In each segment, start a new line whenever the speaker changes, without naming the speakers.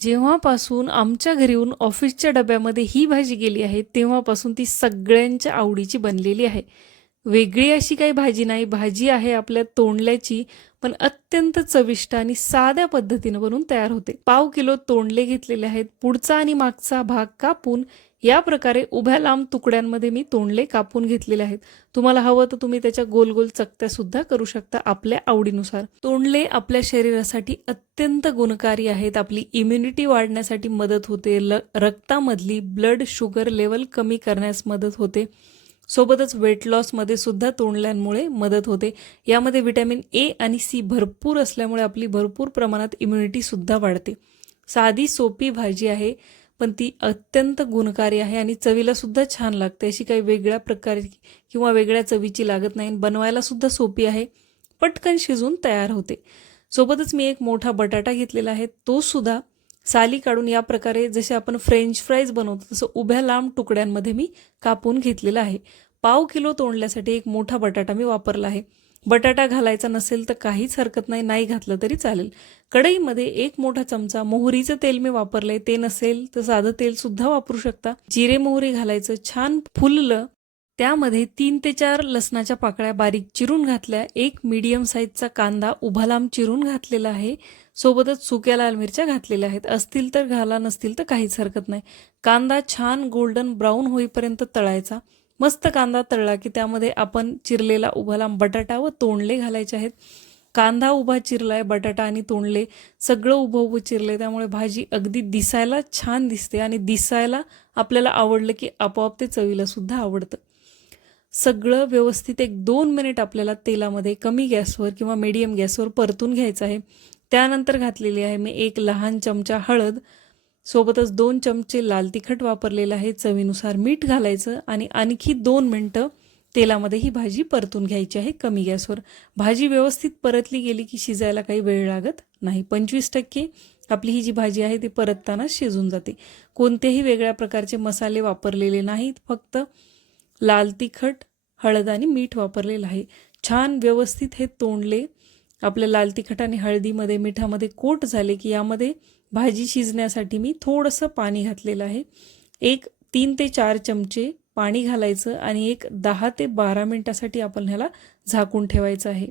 जेव्हापासून आमच्या घरी येऊन ऑफिसच्या डब्यामध्ये ही भाजी गेली आहे तेव्हापासून ती सगळ्यांच्या आवडीची बनलेली आहे. वेगळी अशी काही भाजी नाही भाजी आहे आपल्या तोंडल्याची पण अत्यंत चविष्ट आणि साध्या पद्धतीनं बनवून तयार होते. पाव किलो तोंडले घेतलेले आहेत पुढचा आणि मागचा भाग कापून या प्रकारे उभ्या लांब तुकड्यांमध्ये मी तोंडले कापून घेतलेले आहेत. तुम्हाला हवं तर तुम्ही त्याच्या गोल गोल चकत्या सुद्धा करू शकता आपल्या आवडीनुसार. तोंडले आपल्या शरीरासाठी अत्यंत गुणकारी आहेत. आपली इम्युनिटी वाढण्यासाठी मदत होते. ल रक्तामधली ब्लड शुगर लेवल कमी करण्यास मदत होते. सोबतच वेट लॉसमध्ये सुद्धा तोंडल्यांमुळे मदत होते. यामध्ये विटॅमिन ए आणि सी भरपूर असल्यामुळे आपली भरपूर प्रमाणात इम्युनिटी सुद्धा वाढते. साधी सोपी भाजी आहे. पण ती अत्यंत गुणकारी आहे आणि चवीला सुद्धा छान लागते. अशी काही वेगळ्या प्रकारे किंवा वेगळ्या चवीची लागत नाही बनवायला सुद्धा सोपी आहे. पटकन शिजून तयार होते. सोबतच मी एक मोठा बटाटा घेतलेला आहे. तो सुद्धा साली काढून या प्रकारे जसे आपण फ्रेंच फ्राईज बनवतो तसं उभ्या लांब तुकड्यांमध्ये मी कापून घेतलेला आहे. पाव किलो तोंडल्यासाठी एक मोठा बटाटा मी वापरला आहे. बटाटा घालायचा नसेल तर काहीच हरकत नाही नाही घातलं तरी चालेल. कढईमध्ये एक मोठा चमचा मोहरीचं तेल मी वापरलंय ते नसेल तर साधं तेल सुद्धा वापरू शकता. जिरे मोहरी घालायचं छान फुललं. त्यामध्ये तीन ते चार लसणाच्या पाकळ्या बारीक चिरून घातल्या. एक मीडियम साईजचा कांदा उभा लांब चिरून घातलेला आहे. सोबतच सुक्या लाल मिरच्या घातलेल्या आहेत. असतील तर घाला नसतील तर काहीच हरकत नाही. कांदा छान गोल्डन ब्राऊन होईपर्यंत तळायचा. मस्त कांदा तळला की त्यामध्ये आपण चिरलेला उभा बटाटा व तोंडले घालायचे आहेत. कांदा उभा चिरलाय बटाटा आणि तोंडले सगळं उभं उभं चिरले त्यामुळे भाजी अगदी दिसायला छान दिसते आणि दिसायला आपल्याला आवडलं की आपोआप ते चवीला सुद्धा आवडतं. सगळं व्यवस्थित एक दोन मिनिट आपल्याला तेलामध्ये कमी गॅसवर किंवा मीडियम गॅसवर परतून घ्यायचं आहे. त्यानंतर घातलेली आहे मी एक लहान चमचा हळद. सोबतच दोन चमचे लाल तिखट वापरलेलं आहे. चवीनुसार मीठ घालायचं आणि आणखी दोन मिनटं तेलामध्ये ही भाजी परतून घ्यायची आहे. कमी गॅसवर भाजी व्यवस्थित परतली गेली की शिजायला काही वेळ लागत नाही. पंचवीस टक्के आपली ही जी भाजी आहे ती परतताना शिजून जाते. कोणतेही वेगळ्या प्रकारचे मसाले वापरलेले नाहीत. फक्त लाल तिखट हळद आणि मीठ वापरलेलं आहे. छान व्यवस्थित हे तोंडले. आपल्या लाल तिखट आणि हळदीमध्ये मिठामध्ये कोट झाले की यामध्ये भाजी शिजण्यासाठी मी थोडंसं पाणी घातलेलं आहे. एक तीन ते चार चमचे पाणी घालायचं आणि एक दहा ते बारा मिनटासाठी आपण ह्याला झाकून ठेवायचं आहे.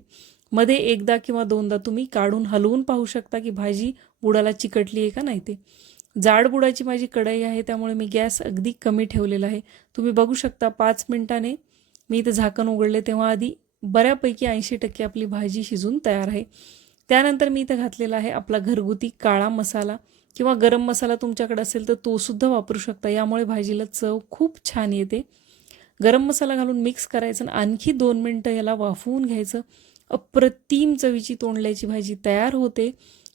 मध्ये एकदा किंवा दोनदा तुम्ही काढून हलवून पाहू शकता की भाजी बुडाला चिकटली आहे का नाही ते. जाड बुडाची माझी कढई आहे त्यामुळे मी गॅस अगदी कमी ठेवलेला आहे. तुम्ही बघू शकता पाच मिनिटाने मी इथं झाकण उघडले तेव्हा आधी बऱ्यापैकी ऐंशी टक्के आपली भाजी शिजून तयार आहे. त्यानंतर मी इथं घातलेला आहे आपला घरगुती काळा मसाला किंवा गरम मसाला तुमच्याकडे असेल तर तो सुद्धा वापरू शकता. यामुळे भाजीला चव खूप छान येते. गरम मसाला घालून मिक्स करायचं आणि आणखी दोन मिनटं याला वाफवून घ्यायचं. अप्रतिम चवीची तोंडल्याची भाजी तयार होते.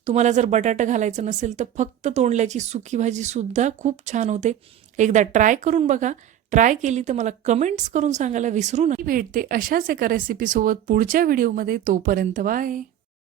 तुम्हाला जर बटाटा घालायचं नसेल तर फक्त तोंडल्याची सुकी भाजीसुद्धा खूप छान होते. एकदा ट्राय करून बघा. ट्राय केली तर मला कमेंट्स करून सांगायला विसरू नका. भेटते अशाच एका रेसिपीसोबत पुढच्या व्हिडिओमध्ये तोपर्यंत बाय